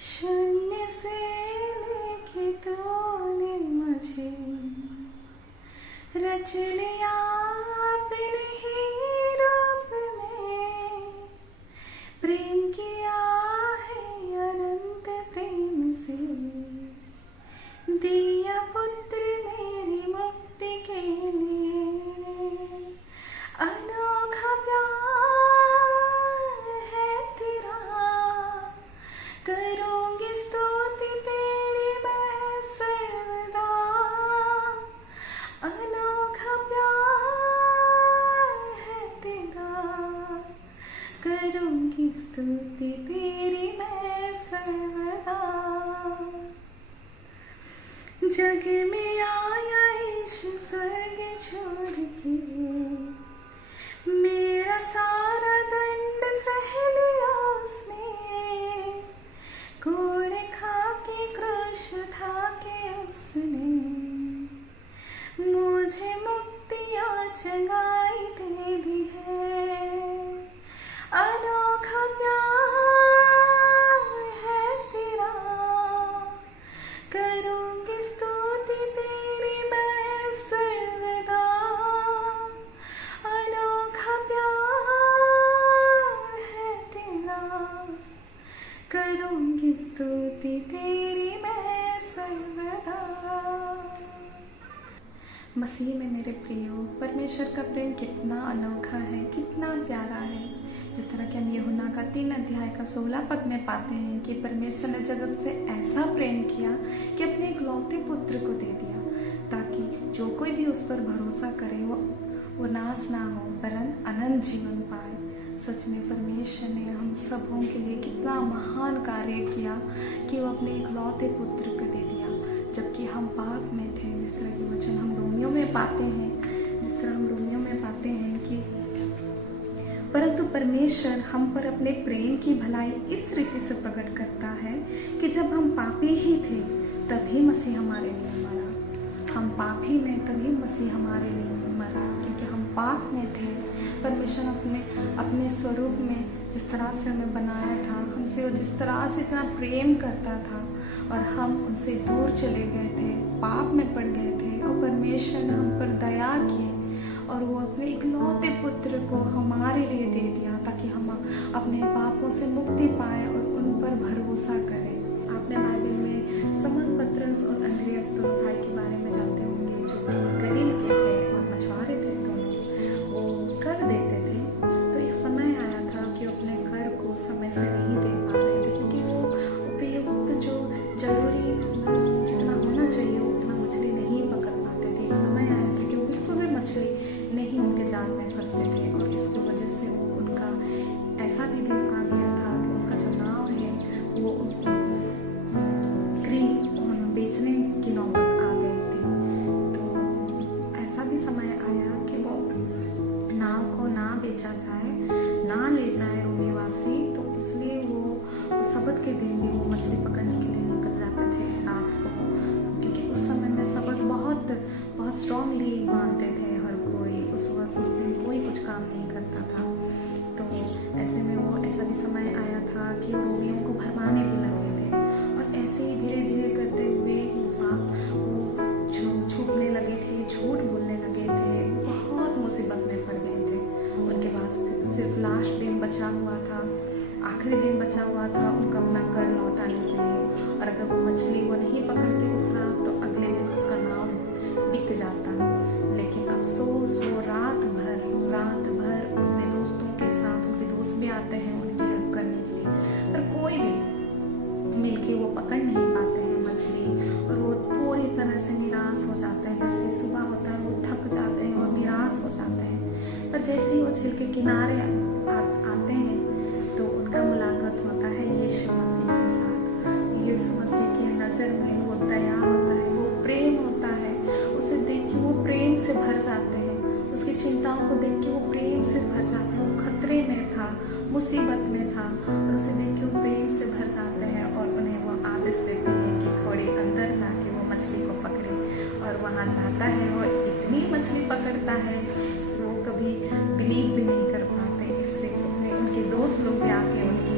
शून्य से लेके तूने मुझे रच लिया अपने ही रूप में। प्रेम किया है अनंत प्रेम से, दिया पुत्र मेरी मुक्ति के लिए। अनोखा प्यार है तेरा, करूंगी स्तुति तेरी मैं सर्वदा। अनोखा प्यार है तेरा, करूंगी स्तुति तेरी मैं सर्वदा। जग में आया यीशु स्वर्ग छोड़ के, मेरा सारा दंड सह लिया उसने। कोड़े खा के क्रूस उठा के उसने मुझे मुक्तियाँ जगाई दे दी है। अनोखा प्यार है तेरा, करूंगी स्तुति तेरी मैं सर्वदा। अनोखा प्यार है तेरा, करूंगी स्तुति तेरी मैं सर्वदा। मसीह में मेरे प्रियो, परमेश्वर का प्रेम कितना अनोखा है, कितना प्यारा है। जिस तरह कि हम यूहन्ना का 3 अध्याय का 16 पद में पाते हैं कि परमेश्वर ने जगत से ऐसा प्रेम किया कि अपने इकलौते पुत्र को दे दिया, ताकि जो कोई भी उस पर भरोसा करे वो नाश ना हो वरन अनंत जीवन पाए। सच में परमेश्वर ने हम सबों के लिए कितना महान कार्य किया कि वो अपने इकलौते पुत्र को दे दिया, जबकि हम पाप में थे। जिस तरह की वचन हम रोमियो में पाते हैं कि परंतु परमेश्वर हम पर अपने प्रेम की भलाई इस रीति से प्रकट करता है कि जब हम पापी ही थे तभी मसीह हमारे लिए मरा। हम पापी में तभी मसीह हमारे लिए मरा, क्योंकि हम पाप में थे। परमेश्वर अपने स्वरूप में जिस तरह से हमें बनाया था, हमसे वो जिस तरह से इतना प्रेम करता था, और हम उनसे दूर चले गए थे, पाप में पड़ गए थे, और परमेश्वर ने हम पर दया की और वो अपने इकलौते पुत्र को हमारे लिए दे दिया, ताकि हम अपने पापों से मुक्ति पाए और उन पर भरोसा करें। आपने बाइबल में समन पत्रस और अंद्रियास दोनों भाई के बारे में जानते होंगे, जो कि गलील के थे और मछुआरे थे। दोनों वो कर देते थे, तो एक समय आया था कि वो अपने कर को समय से नहीं दे पा रहे थे, क्योंकि वो उपयुक्त जो जरूरी जितना होना चाहिए उतना मछली नहीं पकड़ पाते थे। एक समय आया था कि वो बिल्कुल भी मछली नहीं उनके जाल में फंसते थे, और इसकी वजह से उनका ऐसा भी दिन आ गया था कि उनका जो नाव है वो उनको बेचने की नौबत आ गई थी। तो ऐसा भी समय आया कि वो नाव को ना बेचा जाए, ना ले जाए रोमीवासी, तो इसलिए वो सबत के दिन में वो मछली पकड़ने के लिए निकल जाते थे रात को, क्योंकि उस समय में सबत बहुत स्ट्रांगली मानते थे हर कोई। उस दिन कोई कुछ काम नहीं करता था। तो ऐसे में वो ऐसा भी समय आया था कि रोमियों को भरमाने भी लगे थे, और ऐसे ही धीरे धीरे करते हुए वो छूटने लगे थे, झूठ बोलने लगे थे, बहुत मुसीबत में पड़ गए थे। उनके पास सिर्फ लास्ट दिन बचा हुआ था, आखिरी दिन बचा हुआ था उनका अपना कर लौटाने के लिए, और अगर वो मछली वो नहीं पकड़ते उस रात तो अगले दिन उसका नाव बिक जाता। लेकिन अफसोस वो रात भर अपने दोस्तों के साथ, उनके दोस्त भी आते हैं उनकी हेल्प करने के लिए, पर कोई भी मिलके वो पकड़ नहीं पाते हैं मछली, और वो पूरी तरह से निराश हो जाते हैं। जैसे सुबह होता है वो थक जाते हैं और निराश हो जाते हैं, पर जैसे ही वो झील के किनारे आते हैं तो उनका मुलाकात होता है यीशु मसीह के साथ। यीशु मसीह की नज़र में वो दया होता है, वो प्रेम होता है, उसे देख के वो प्रेम से भर जाते हैं, उसकी चिंताओं को देख के वो प्रेम से भर जाते हैं। वो खतरे में था, मुसीबत में था, और उसे देख के वो प्रेम से भर जाते हैं, और उन्हें वो आदेश देते हैं कि थोड़ी अंदर जाके वो मछली को पकड़े। और वहाँ जाता है, वो इतनी मछली पकड़ता है कि वो कभी बिलीव भी नहीं कर पाते। इससे उनके दोस्त लोग भी आके उनकी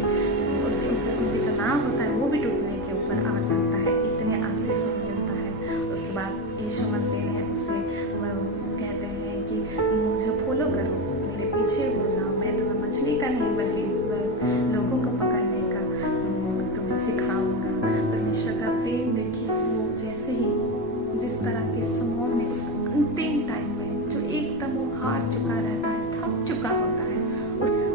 जो नाव होता है वो भी टूट सिखाऊंगा। परमेश्वर का प्रेम देखिए, वो जैसे ही जिस तरह के समोन में उस अंतिम टाइम में जो एकदम वो हार चुका रहता है, थक चुका होता है,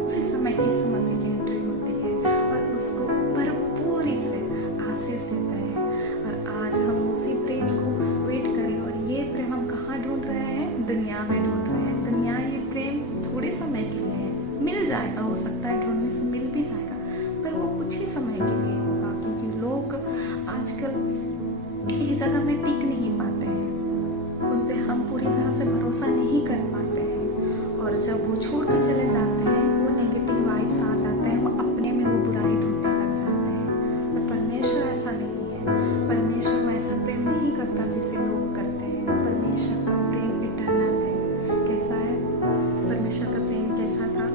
उसी समय यीशु मसीह की एंट्री होती है और उसको भरपूरी से आशीष देते हैं। और आज हम उसी प्रेम को वेट करें, और ये प्रेम हम कहाँ ढूंढ रहे हैं? दुनिया में ढूंढ रहे हैं। दुनिया ये प्रेम थोड़े समय के लिए है, मिल जाएगा, हो सकता है ढूंढने से मिल भी जाएगा, पर वो कुछ ही समय के लिए होगा, क्योंकि लोग आजकल एक जगह में टिक नहीं पाते हैं, उन पे हम पूरी तरह से भरोसा नहीं कर पाते हैं, और जब वो छोड़ के चले जाते हैं, वो नेगेटिव वाइब्स आ जाते हैं, वो अपने में वो बुराई ढूंढने लग जाते हैं। पर परमेश्वर ऐसा नहीं है। परमेश्वर वैसा प्रेम नहीं करता जिसे लोग करते हैं। परमेश्वर का प्रेम इटर्नल है। कैसा है परमेश्वर का प्रेम? कैसा था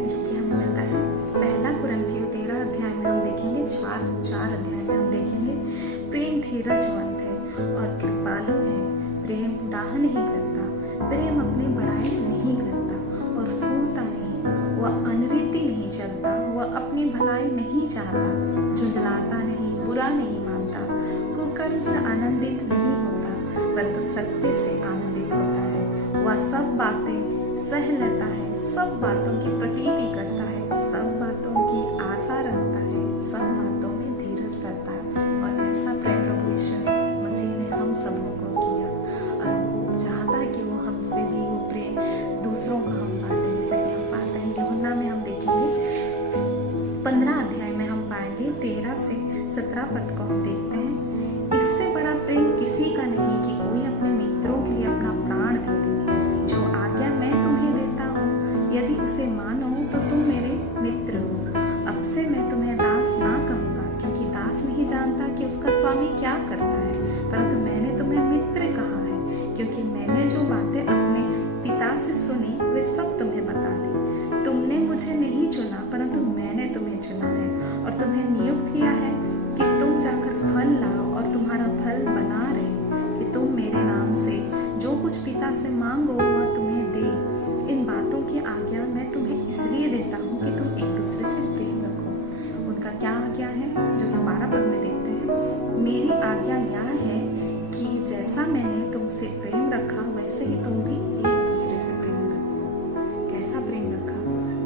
जो कि हमें मिलता है पहला कुरिन्थियों 13 अध्याय में हम देखेंगे, चार अध्याय में हम देखेंगे, प्रेम धीरजवंत है और कृपालु है, प्रेम डाह नहीं करता, प्रेम अपनी बड़ाई नहीं करता और फूलता नहीं, वह अनरीति नहीं चलता, वह अपनी भलाई नहीं चाहता, झुंझलाता नहीं, बुरा नहीं मानता, कुकर्म से आनंदित नहीं होता, परंतु सत्य से आनंदित होता है, वह सब बातें सह लेता है, सब बातों की प्रतीति करता है, सब बातों की आशा रखता है, सब बातों में धीरज धरता है। और ऐसा प्रेम प्रभु यीशु मसीह ने हम सबों को किया, और वो चाहता है कि वो हमसे भी वो प्रेम दूसरों को हम बांटें, जैसे कि हम पाते हैं यूहन्ना में हम देखेंगे 15 अध्याय में हम पाएंगे 13 से 17 पद को हम देखते हैं, इससे बड़ा प्रेम किसी का नहीं कि कोई अपने मित्रों के लिए अपना प्राण दे दे। जो आज्ञा मैं तुम्हें देता हूँ, यदि उसे मानो तो तुम मेरे मित्र हो। अब से मैं तुम्हें दास ना कहूँगा, क्योंकि दास नहीं जानता कि उसका स्वामी क्या करता है, परंतु मैंने तुम्हें मित्र कहा है, क्योंकि मैंने जो बातें अपने पिता से सुनी वे सब तुम्हें बता दी। तुमने मुझे नहीं चुना, परंतु मैंने तुम्हें चुना है और तुम्हें नियुक्त किया है कि तुम जाकर फल लाओ और तुम्हारा फल बना रहे, कि तुम मेरे नाम से जो कुछ पिता से मांगो वह तुम्हें दे। इन बातों की आज्ञा मैं तुम्हें इसलिए देता हूँ कि तुम एक दूसरे से प्रेम रखो। उनका क्या आज्ञा है, जो कि 12 पद में देखते हैं, मेरी आज्ञा यह है कि जैसा मैंने तुमसे प्रेम रखा वैसे ही तुम भी एक दूसरे से प्रेम रखो। कैसा प्रेम रखा?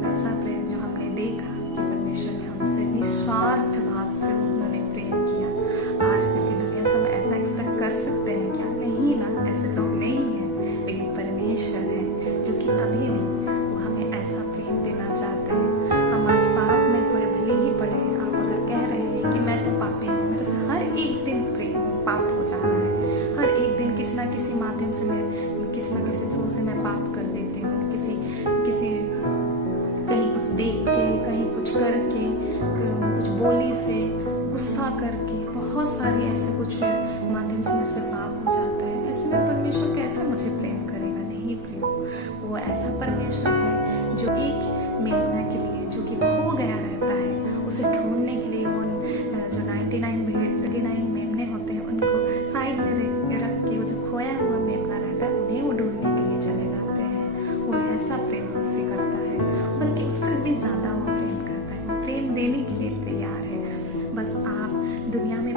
वैसा प्रेम जो हमने देखा कि परमेश्वर ने हमसे निस्वार्थ भाव से उन्होंने प्रेम किया। आजकल की दुनिया से हम ऐसा एक्सपेक्ट कर सकते हैं क्या? नहीं ना, ऐसे लोग नहीं है, लेकिन परमेश्वर है जो कि अभी भी वो हमें ऐसा प्रेम देना चाहते हैं। हम आज पाप में भले ही पड़े हैं, आप अगर कह रहे हैं कि मैं तो पापी हूँ, मेरे से हर एक दिन पाप हो जा रहा है, हर एक दिन किसी ना किसी माध्यम से मैं किसी ना किसी थ्रू से मैं पाप कर देती हूँ, किसी कहीं कुछ देख के, कहीं कुछ करके, कुछ बोली से, गुस्सा करके, बहुत सारे ऐसे कुछ माध्यम से मेरे से पाप हो जाता है। ऐसे में परमेश्वर कैसे मुझे प्रेम करेगा? नहीं प्रियो, वो ऐसा परमेश्वर है जो एक मेमना के लिए, जो कि खो गया रहता है, उसे ढूंढने के लिए वो जो 99 मेमने होते हैं उनको साइड में रख के, वो जो खोया हुआ मेमना रहता है उन्हें वो ढूंढने के लिए चले जाते हैं। वो ऐसा प्रेम हमसे करता है, बल्कि उससे भी ज्यादा वो प्रेम करता है, वो प्रेम देने के लिए तैयार है। बस आप दुनिया में